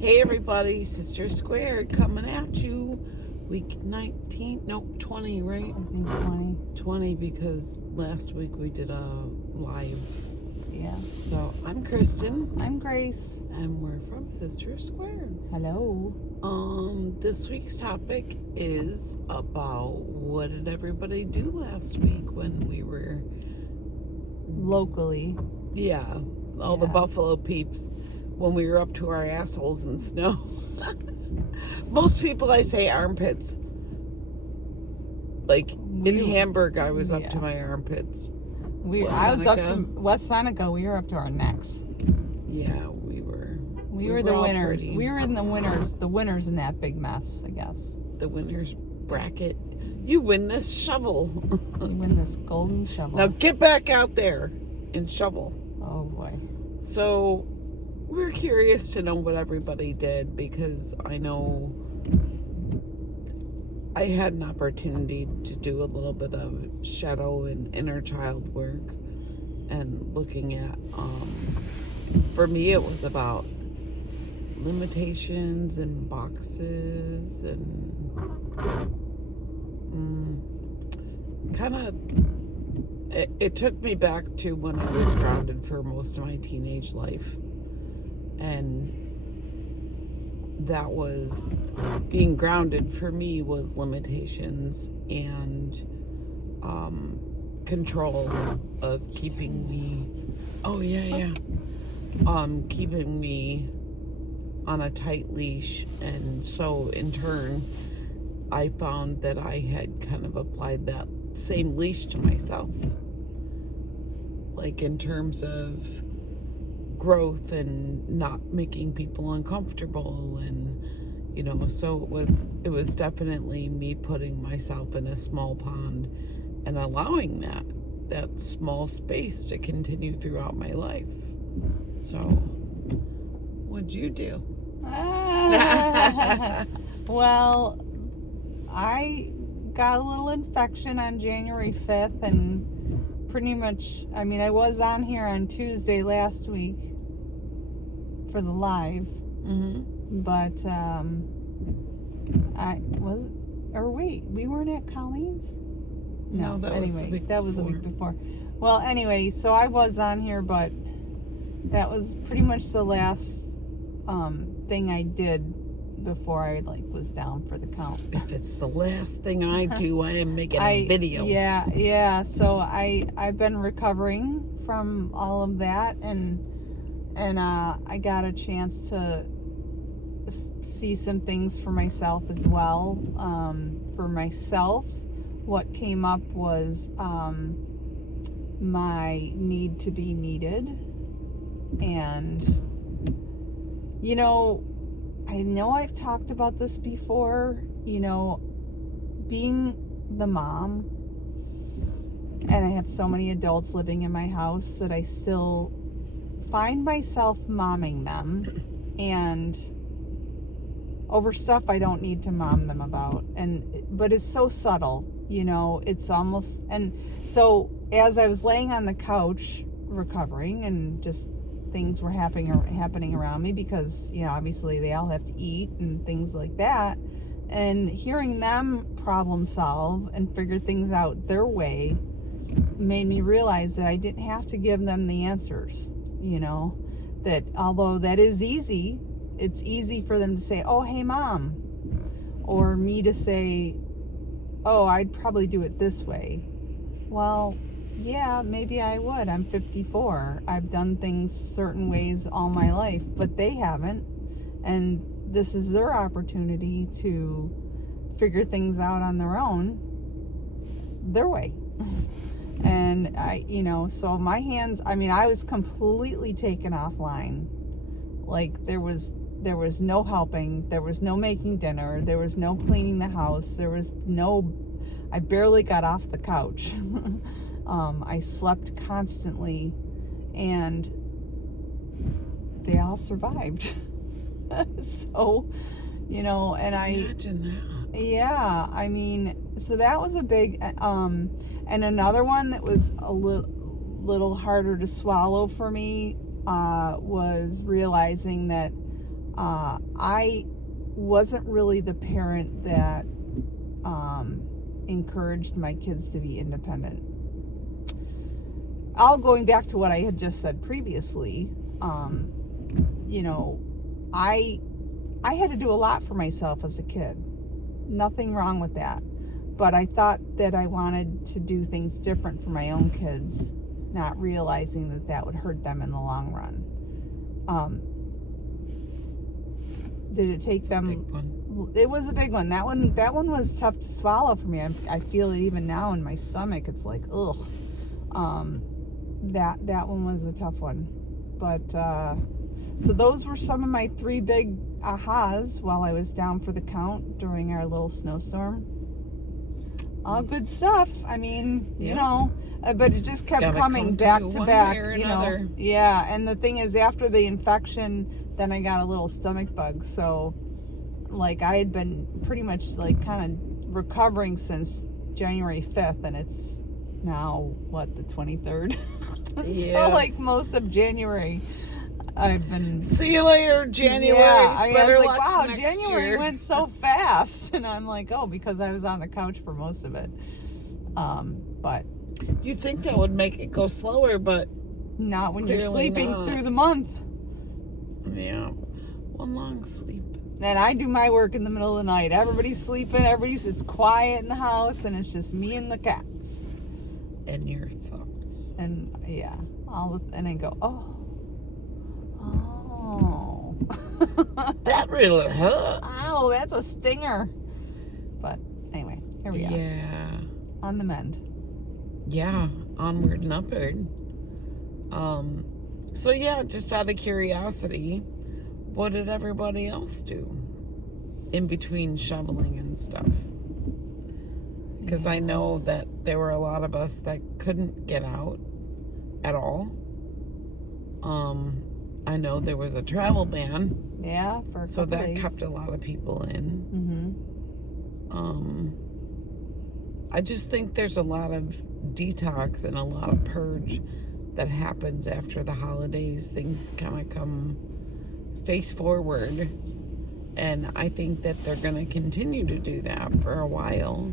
Hey everybody, Sister Squared coming at you. Week 19, nope, 20, right? I think 20. 20 because last week we did a live. Yeah. So I'm Kristen. I'm Grace. And we're from Sister Squared. Hello. This week's topic is about what did everybody do last week when we were... Locally. Yeah, all the Buffalo peeps. When we were up to our assholes in snow. Most people, I say armpits. Like in Hamburg, I was up to my armpits. I was up to West Seneca. We were up to our necks. Yeah, we were. We were the winners. Pretty. We were in the winners. The winners in that big mess, I guess. The winners bracket. You win this shovel. You win this golden shovel. Now get back out there and shovel. Oh boy. So we're curious to know what everybody did because I know I had an opportunity to do a little bit of shadow and inner child work and looking at, for me it was about limitations and boxes and kind of, it took me back to when I was grounded for most of my teenage life. And that was, being grounded for me was limitations and control of keeping me, keeping me on a tight leash. And so in turn, I found that I had kind of applied that same leash to myself. Like in terms of growth and not making people uncomfortable, and so it was definitely me putting myself in a small pond and allowing that small space to continue throughout my life. So what'd you do? Well, I got a little infection on January 5th and pretty much, I was on here on Tuesday last week for the live, but we weren't at Colleen's? No, that was a week before. Well, anyway, so I was on here, but that was pretty much the last thing I did before I was down for the count. If it's the last thing I do, I am making a video. Yeah. So I've been recovering from all of that, and I got a chance to see some things for myself as well. For myself, what came up was my need to be needed, and I know I've talked about this before, being the mom, and I have so many adults living in my house that I still find myself momming them, and over stuff I don't need to mom them about, but it's so subtle, it's almost, and so as I was laying on the couch recovering and just things were happening around me because, obviously they all have to eat and things like that. And hearing them problem solve and figure things out their way made me realize that I didn't have to give them the answers, that although that is easy, it's easy for them to say, oh, hey, Mom, or me to say, oh, I'd probably do it this way. Well, yeah, maybe I would. I'm 54. I've done things certain ways all my life, but they haven't. And this is their opportunity to figure things out on their own, their way. And so my hands, I was completely taken offline. Like there was no helping. There was no making dinner. There was no cleaning the house. I barely got off the couch. I slept constantly, and they all survived. So, and I imagine that. Yeah, so that was a big, and another one that was a little harder to swallow for me was realizing that I wasn't really the parent that encouraged my kids to be independent. All going back to what I had just said previously, you know, I had to do a lot for myself as a kid. Nothing wrong with that. But I thought that I wanted to do things different for my own kids, not realizing that that would hurt them in the long run. Did it take them? Big one. It was a big one. That one was tough to swallow for me. I feel it even now in my stomach. It's like, ugh. That one was a tough one. But so those were some of my 3 big ahas while I was down for the count during our little snowstorm. All good stuff. I mean, you know, but it just kept coming back to back, you know. Yeah, and the thing is, after the infection, then I got a little stomach bug. So, like, I had been pretty much, like, kind of recovering since January 5th, and it's now, what, the 23rd? Yes. So, like, most of January, I've been... See you later, January. Yeah, I was like, luck wow, next January year. went so fast. And I'm like, oh, because I was on the couch for most of it. But You'd think that would make it go slower, but not when you're Clearly sleeping not. through the month. yeah, one long sleep. And I do my work in the middle of the night. Everybody's sleeping. It's quiet in the house, and it's just me and the cats. And your thoughts. And yeah, and I go, oh. That really hurt. Ow, that's a stinger. But anyway, here we are. Yeah. On the mend. Yeah, onward and upward. So yeah, just out of curiosity, what did everybody else do in between shoveling and stuff? Because I know that there were a lot of us that couldn't get out at all. I know there was a travel ban. Yeah, for a so couple that days. kept a lot of people in. I just think there's a lot of detox and a lot of purge that happens after the holidays. Things kind of come face forward, and I think that they're going to continue to do that for a while.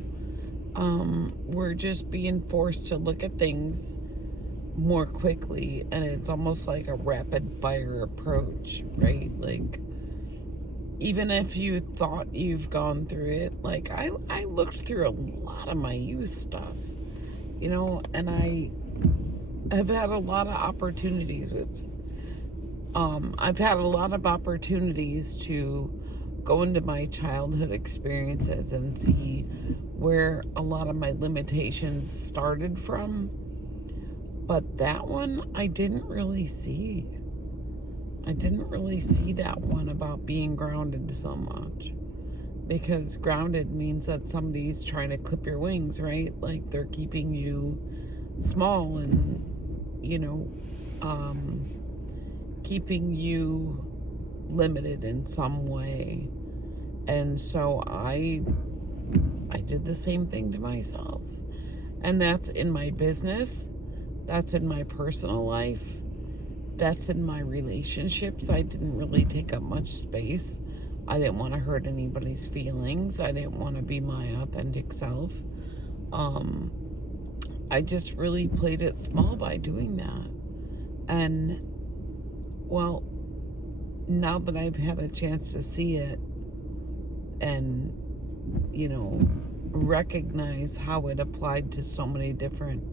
We're just being forced to look at things more quickly, and it's almost like a rapid fire approach, right? Like, even if you thought you've gone through it, like I looked through a lot of my youth stuff, you know, and I have had a lot of opportunities. I've had a lot of opportunities to go into my childhood experiences and see where a lot of my limitations started from. But that one, I didn't really see. I didn't really see that one about being grounded so much. Because grounded means that somebody's trying to clip your wings, right? Like they're keeping you small and, you know, keeping you limited in some way. And so I did the same thing to myself. And that's in my business. That's in my personal life. That's in my relationships. I didn't really take up much space. I didn't want to hurt anybody's feelings. I didn't want to be my authentic self. I just really played it small by doing that. And, well, now that I've had a chance to see it and, you know, recognize how it applied to so many different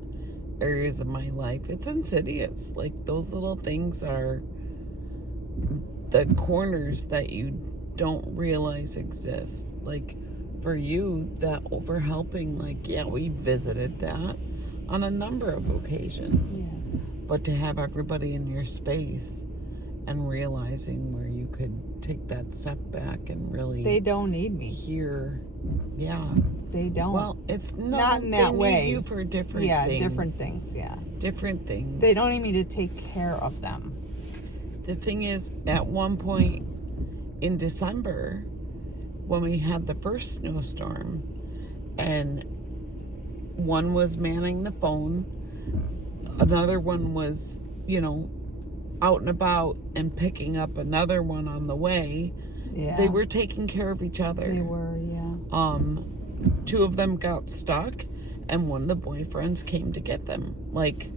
areas of my life, it's insidious. Like, those little things are the corners that you don't realize exist. Like, for you, that overhelping, like, yeah, we visited that on a number of occasions. Yeah. But to have everybody in your space and realizing where you could take that step back and really They don't need me. hear, yeah. They don't. Well, it's not in that they way. Need you for different yeah, things. different things. Yeah, Different things. they don't need me to take care of them. The thing is, at one point in December, when we had the first snowstorm, and one was manning the phone, another one was, you know, out and about and picking up another one on the way, Yeah. they were taking care of each other. They were, yeah. Two of them got stuck, and one of the boyfriends came to get them, like,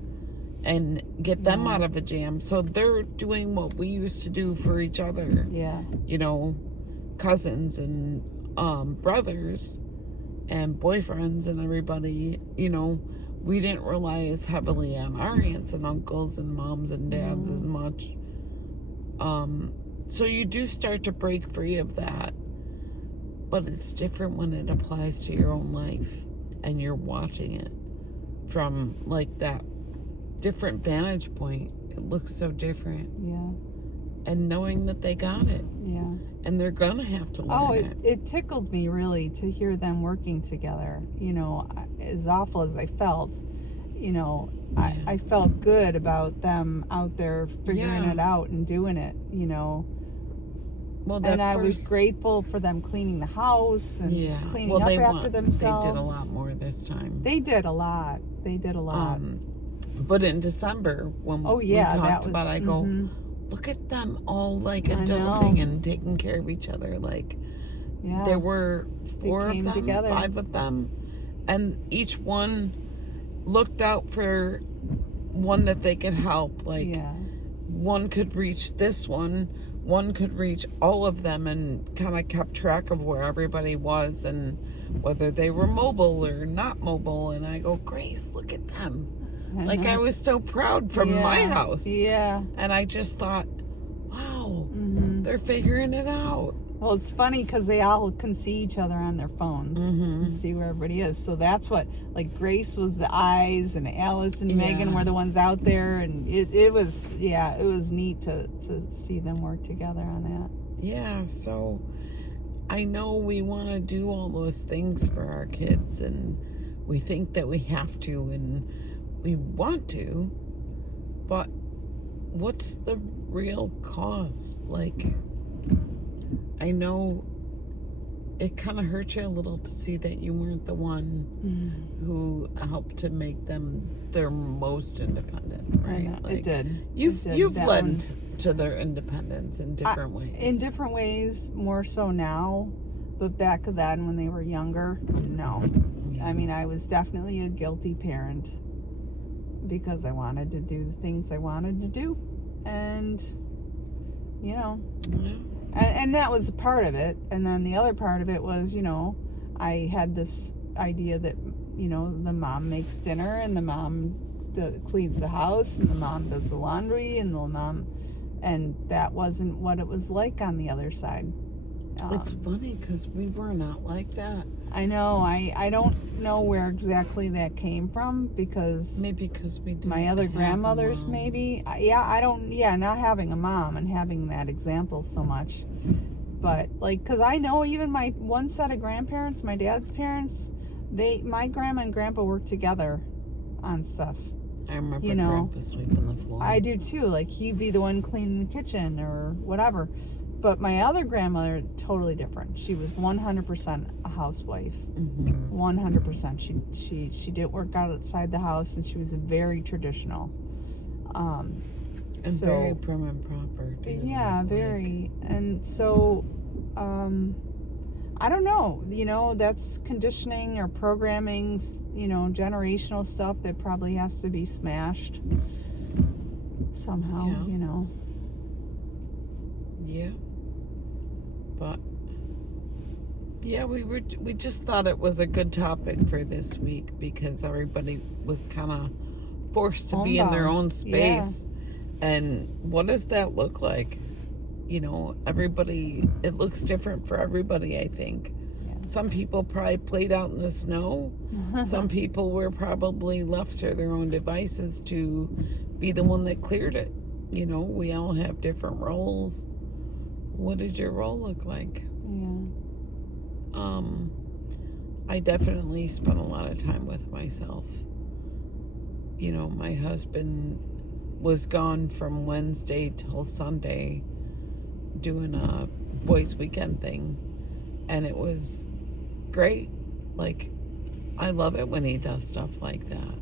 and get them out of a jam. So they're doing what we used to do for each other. Yeah. You know, cousins and brothers and boyfriends and everybody. You know, we didn't rely as heavily on our aunts and uncles and moms and dads as much. So you do start to break free of that. But it's different when it applies to your own life and you're watching it from like that different vantage point. It looks so different. Yeah. And knowing that they got it. Yeah. And they're going to have to learn it tickled me really to hear them working together. You know, as awful as I felt, you know, I felt good about them out there figuring it out and doing it, you know. Well, and I was grateful for them cleaning the house and cleaning up after themselves. They did a lot more this time. They did a lot. But in December, when we talked about it, I go, look at them all like adulting and taking care of each other. Like, there were 4 of them, together. 5 of them, and each one looked out for one that they could help. Like, one could reach this one could reach all of them, and kind of kept track of where everybody was and whether they were mobile or not mobile. And I go, Grace, look at them. Like, I was so proud from my house. Yeah. And I just thought, wow, they're figuring it out. Well, it's funny because they all can see each other on their phones and see where everybody is. So that's what, like, Grace was the eyes, and Alice and Megan were the ones out there. And it was neat to see them work together on that. Yeah, so I know we want to do all those things for our kids, and we think that we have to, and we want to, but what's the real cause? Like, I know it kind of hurt you a little to see that you weren't the one who helped to make them their most independent, right? Like, it did. You've led to their independence in different ways. In different ways, more so now, but back then when they were younger, no. Yeah. I mean, I was definitely a guilty parent because I wanted to do the things I wanted to do, and you know. Yeah. And that was a part of it. And then the other part of it was, you know, I had this idea that, you know, the mom makes dinner, and the mom cleans the house, and the mom does the laundry, and that wasn't what it was like on the other side. It's funny because we were not like that. I know. I don't know where exactly that came from, because maybe because we didn't my other grandmothers, maybe. Not having a mom and having that example so much. But like, because I know even my one set of grandparents, my dad's parents, my grandma and grandpa worked together on stuff. I remember Grandpa sweeping the floor. I do too. Like, he'd be the one cleaning the kitchen or whatever. But my other grandmother, totally different. She was 100% a housewife. 100%. She didn't work outside the house, and she was very traditional. And very prim and proper, too. Yeah, very. And so, I don't know. You know, that's conditioning or programming, you know, generational stuff that probably has to be smashed somehow, you know. Yeah. But yeah, we just thought it was a good topic for this week, because everybody was kind of forced to be in their own space. Yeah. And what does that look like? You know, it looks different for everybody, I think. Yeah. Some people probably played out in the snow. Some people were probably left to their own devices to be the one that cleared it. You know, we all have different roles. What did your role look like? Yeah. I definitely spent a lot of time with myself. You know, my husband was gone from Wednesday till Sunday doing a boys' weekend thing, and it was great. Like, I love it when he does stuff like that.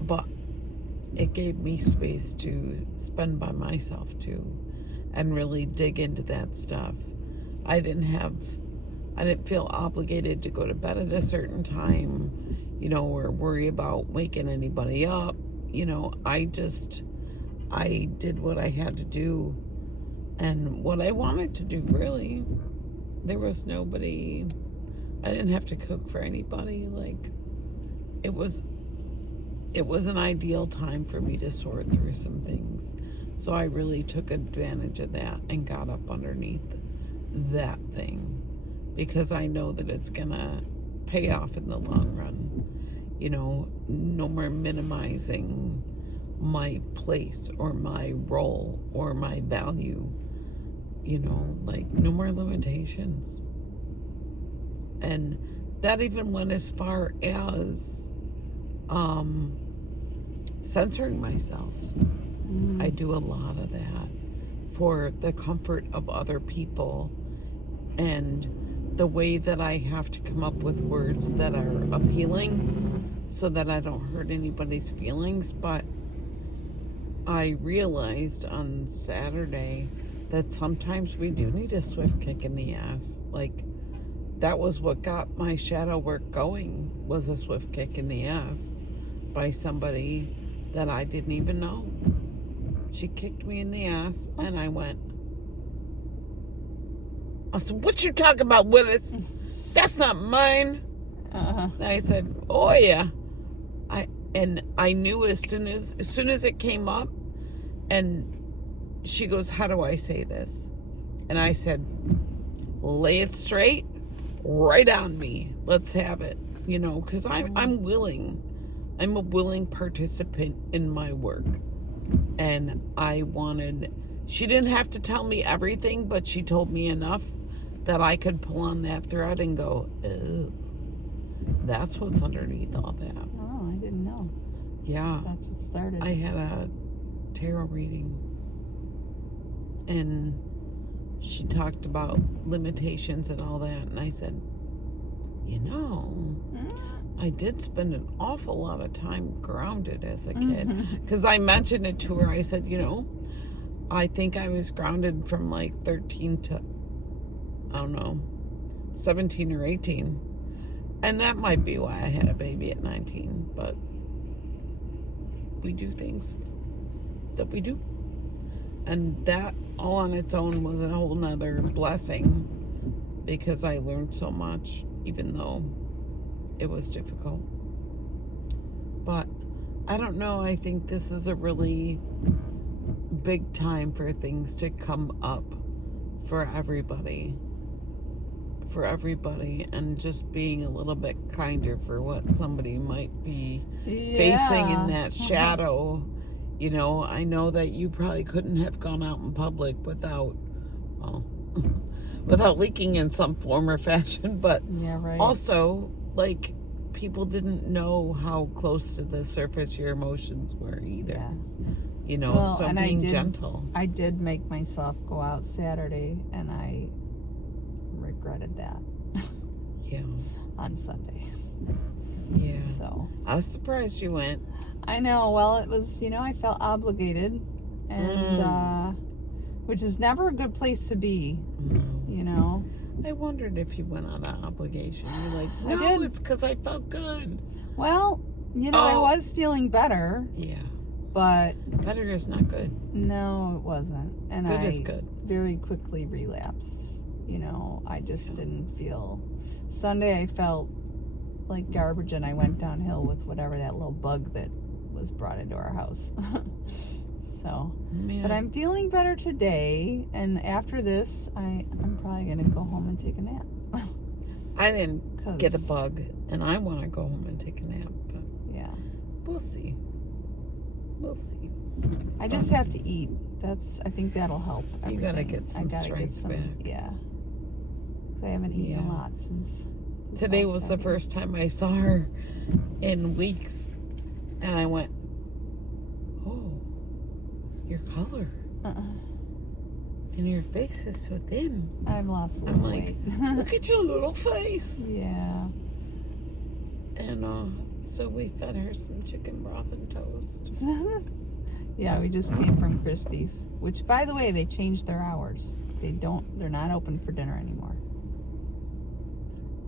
But it gave me space to spend by myself too and really dig into that stuff. I didn't feel obligated to go to bed at a certain time, or worry about waking anybody up. I did what I had to do and what I wanted to do, really. There was nobody, I didn't have to cook for anybody. Like, it was an ideal time for me to sort through some things. So I really took advantage of that and got up underneath that thing, because I know that it's gonna pay off in the long run. No more minimizing my place or my role or my value. Like, no more limitations. And that even went as far as censoring myself. I do a lot of that for the comfort of other people, and the way that I have to come up with words that are appealing so that I don't hurt anybody's feelings. But I realized on Saturday that sometimes we do need a swift kick in the ass. Like, that was what got my shadow work going, was a swift kick in the ass by somebody that I didn't even know. She kicked me in the ass, and I went, I said, "What you talking about, Willis? That's not mine." And I said, "Oh yeah." I knew as soon as it came up, and she goes, "How do I say this?" And I said, "Lay it straight, right on me. Let's have it." Because I'm willing. I'm a willing participant in my work. And she didn't have to tell me everything, but she told me enough that I could pull on that thread and go, "Oh, that's what's underneath all that." Oh, I didn't know. Yeah. That's what started. I had a tarot reading, and she talked about limitations and all that, and I said, I did spend an awful lot of time grounded as a kid, because I mentioned it to her. I said, I think I was grounded from like 13 to, I don't know, 17 or 18, and that might be why I had a baby at 19. But we do things that we do, and that all on its own was a whole nother blessing, because I learned so much, even though it was difficult. But I don't know, I think this is a really big time for things to come up for everybody, and just being a little bit kinder for what somebody might be facing in that shadow. I know that you probably couldn't have gone out in public without leaking in some form or fashion, but yeah, right. Also, like, people didn't know how close to the surface your emotions were either. Yeah. So being gentle. I did make myself go out Saturday, and I regretted that. Yeah. On Sunday. Yeah. So I was surprised you went. I know. Well, it was, I felt obligated, and which is never a good place to be. I wondered if you went on an obligation. You're like, no, I did. It's because I felt good. Well, I was feeling better. Yeah. But better is not good. No, it wasn't. And good is good. Very quickly relapsed. I just didn't feel. Sunday I felt like garbage, and I went downhill with whatever that little bug that was brought into our house. So, Man. But I'm feeling better today, and after this, I'm probably gonna go home and take a nap. I didn't get a bug, and I want to go home and take a nap, but yeah, we'll see. I just have to eat. I think that'll help. You gotta get some strength back. Yeah, I haven't eaten a lot since. Today was the first time I saw her in weeks, and I went, "Oh, your color and your face is so thin." I've lost a little weight. Look at your little face. Yeah. And so we fed her some chicken broth and toast. Yeah, we just came from Christie's, which, by the way, they changed their hours. They're not open for dinner anymore.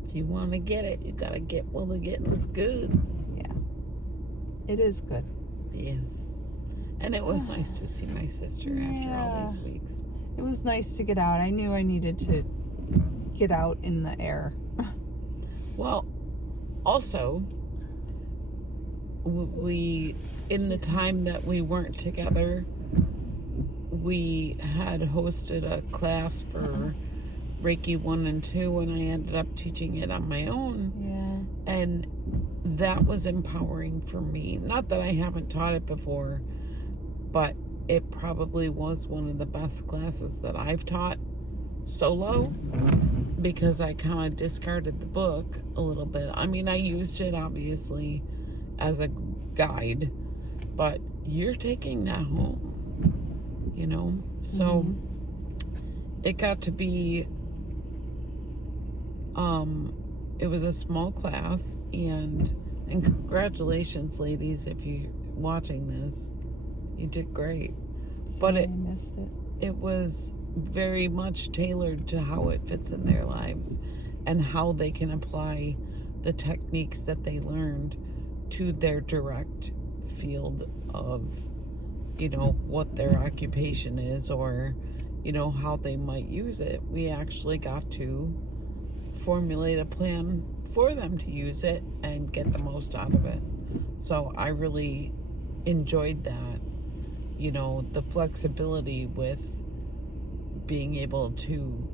If you want to get it, you gotta get while the getting's good. Yeah, it is good. Yes. And it was nice to see my sister after all these weeks. It was nice to get out. I knew I needed to get out in the air. Well, also, we in the time that we weren't together, we had hosted a class for Reiki 1 and 2, and I ended up teaching it on my own. Yeah. And that was empowering for me. Not that I haven't taught it before, but it probably was one of the best classes that I've taught solo, because I kind of discarded the book a little bit. I mean, I used it obviously as a guide, but you're taking that home, you know? So it got to be, it was a small class, and congratulations, ladies, if you're watching this. You did great. But I missed it. It was very much tailored to how it fits in their lives and how they can apply the techniques that they learned to their direct field of, you know, what their occupation is, or, you know, how they might use it. We actually got to formulate a plan for them to use it and get the most out of it. So I really enjoyed that, you know, the flexibility with being able to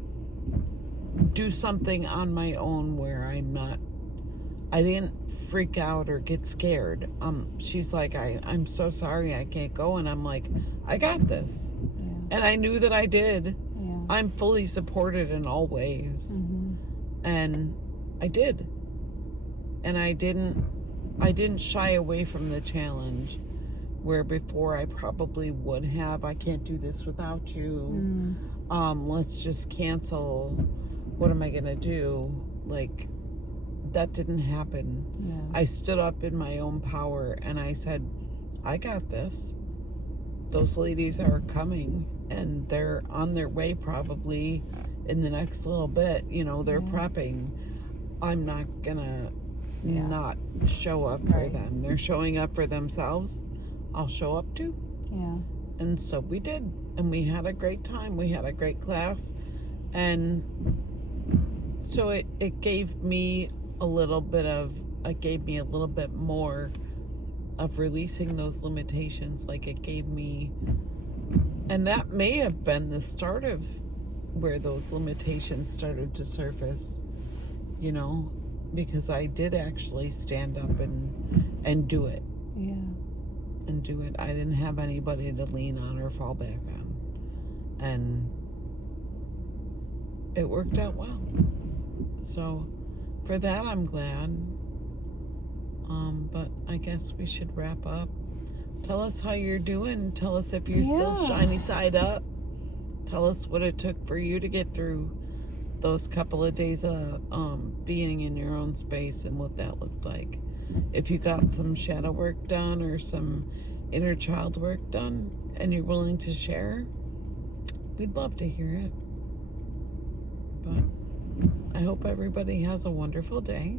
do something on my own where I didn't freak out or get scared. She's like, I'm so sorry I can't go. And I'm like, I got this. Yeah. And I knew that I did. Yeah. I'm fully supported in all ways. And I did. And I didn't shy away from the challenge, where before I probably would have. I can't do this without you. Let's just cancel. What am I gonna do? Like, that didn't happen. Yeah. I stood up in my own power and I said, I got this. Those ladies are coming and they're on their way probably in the next little bit. You know, they're prepping. I'm not gonna not show up for them. They're showing up for themselves. I'll show up too. Yeah. And so we did. And we had a great time. We had a great class. And so it gave me a little bit more of releasing those limitations. Like, it gave me, and that may have been the start of where those limitations started to surface, you know, because I did actually stand up and do it. Yeah. And do it. I didn't have anybody to lean on or fall back on. And it worked out well. So for that, I'm glad. But I guess we should wrap up. Tell us how you're doing. Tell us if you're still shiny side up. Tell us what it took for you to get through those couple of days of being in your own space and what that looked like. If you got some shadow work done or some inner child work done and you're willing to share, we'd love to hear it. But I hope everybody has a wonderful day,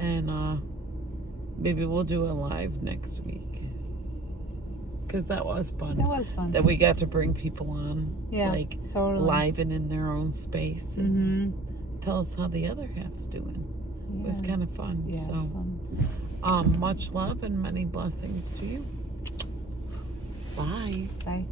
and maybe we'll do a live next week, because that was fun. That was fun. That we got to bring people on, like, totally live and in their own space, and tell us how the other half's doing. It was kind of fun. Yeah, So fun. much love and many blessings to you. Bye. Bye.